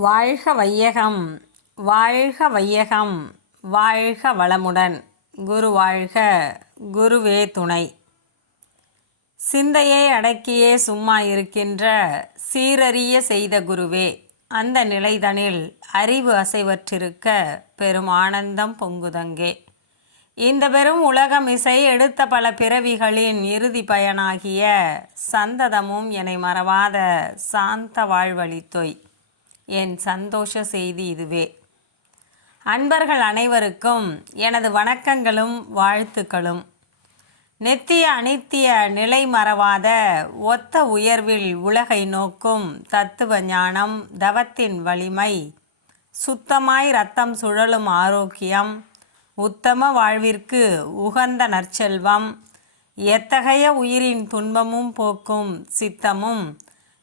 வாழ்க வையகம், வாழ்க வையகம், வாழ்க வளமுடன். குரு வாழ்க, குருவே துணை. சிந்தையை அடக்கியே சும்மா இருக்கின்ற சீரறிய செய்த குருவே, அந்த நிலைதனில் அறிவு அசைவற்றிருக்க பெரும் ஆனந்தம் பொங்குதங்கே. இந்த பெரும் உலகம் இசை எடுத்த பல பிறவிகளின் இறுதி பயனாகிய சந்ததமும் என்னை மறவாத சாந்த வாழ்வழித்தொய். என் சந்தோஷ செய்தி இதுவே. அன்பர்கள் அனைவருக்கும் எனது வணக்கங்களும் வாழ்த்துக்களும். நித்திய அனித்திய நிலை மறவாத ஒத்த உயர்வில் உலகை நோக்கும் தத்துவ ஞானம், தவத்தின் வலிமை, சுத்தமாய் இரத்தம் சுழலும் ஆரோக்கியம், உத்தம வாழ்விற்கு உகந்த நற்செல்வம், எத்தகைய உயிரின் துன்பமும் போக்கும் சித்தமும்,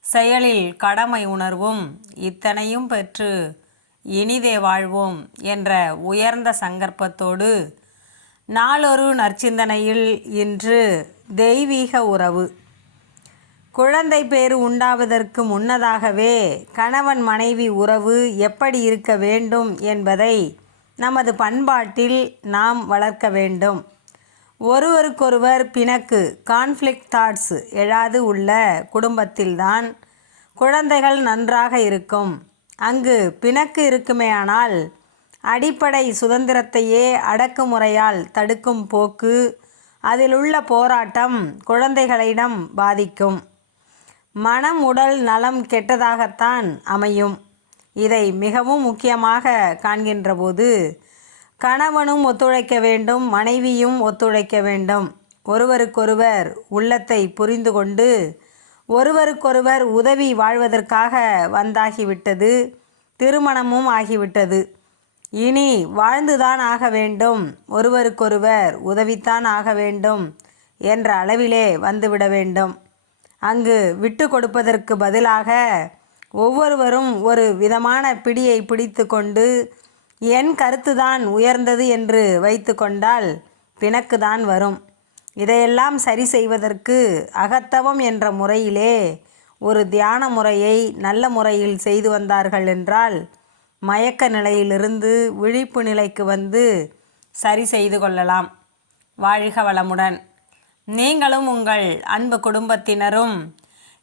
செயலில் கடமை உணர்வும், இத்தனையும் பெற்று இனிதே வாழ்வோம் என்ற உயர்ந்த சங்கற்பத்தோடு நாளொரு நற்சிந்தனையில் இன்று தெய்வீக உறவு. குழந்தை பேறு உண்டாவதற்கு முன்னதாகவே கணவன் மனைவி உறவு எப்படி இருக்க வேண்டும் என்பதை நமது பண்பாட்டில் நாம் வளர்க்க வேண்டும். ஒருவருக்கொருவர் பிணக்கு, கான்ஃப்ளிக்ட் தாட்ஸ் எழாது உள்ள குடும்பத்தில்தான் குழந்தைகள் நன்றாக இருக்கும். அங்கு பிணக்கு இருக்குமேயானால் அடிப்படை சுதந்திரத்தையே அடக்குமுறையால் தடுக்கும் போக்கு, அதிலுள்ள போராட்டம் குழந்தைகளிடம் பாதிக்கும். மனம் உடல் நலம் கெட்டதாகத்தான் அமையும். இதை மிகவும் முக்கியமாக காண்கின்றபோது கணவனும் ஒத்துழைக்க வேண்டும், மனைவியும் ஒத்துழைக்க வேண்டும். ஒருவருக்கொருவர் உள்ளத்தை புரிந்து கொண்டு ஒருவருக்கொருவர் உதவி வாழ்வதற்காக வந்தாகிவிட்டது. திருமணமும் ஆகிவிட்டது. இனி வாழ்ந்துதான் ஆக வேண்டும், ஒருவருக்கொருவர் உதவித்தான் ஆக வேண்டும் என்ற அளவிலே வந்துவிட வேண்டும். அங்கு விட்டு கொடுப்பதற்கு பதிலாக ஒவ்வொருவரும் ஒரு விதமான பிடியை பிடித்து கொண்டு என் கருத்துதான் உயர்ந்தது என்று வைத்து கொண்டால் பிணக்குதான் வரும். இதையெல்லாம் சரி செய்வதற்கு அகத்தவம் என்ற முறையிலே ஒரு தியான முறையை நல்ல முறையில் செய்து வந்தார்கள் என்றால் மயக்க நிலையிலிருந்து விழிப்பு நிலைக்கு வந்து சரி செய்து கொள்ளலாம். வாழ்க வளமுடன். நீங்களும் உங்கள் அன்பு குடும்பத்தினரும்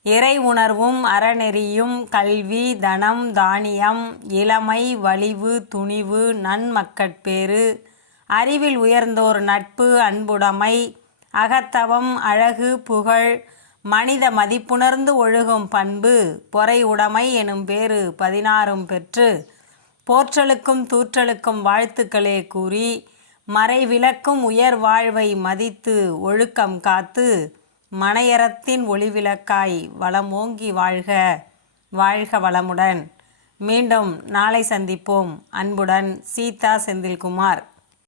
இறை உணர்வும் அறநெறியும் கல்வி, தனம், தானியம், இளமை, வலிவு, துணிவு, நன்மக்கட்பேறு, அறிவில் உயர்ந்தோர் நட்பு, அன்புடைமை, அகத்தவம், அழகு, புகழ், மனித மதிப்புணர்ந்து ஒழுகும் பண்பு, பொறை உடைமை எனும் பேறு 16 பெற்று போற்றலுக்கும் தூற்றலுக்கும் வாழ்த்துக்களே கூறி மறைவிலக்கும் உயர் வாழ்வை மதித்து ஒழுக்கம் காத்து மனையறத்தின் ஒளிவிளக்காய் வளம் ஓங்கி வாழ்க. வாழ்க வளமுடன். மீண்டும் நாளை சந்திப்போம். அன்புடன், சீதா செந்தில்குமார்.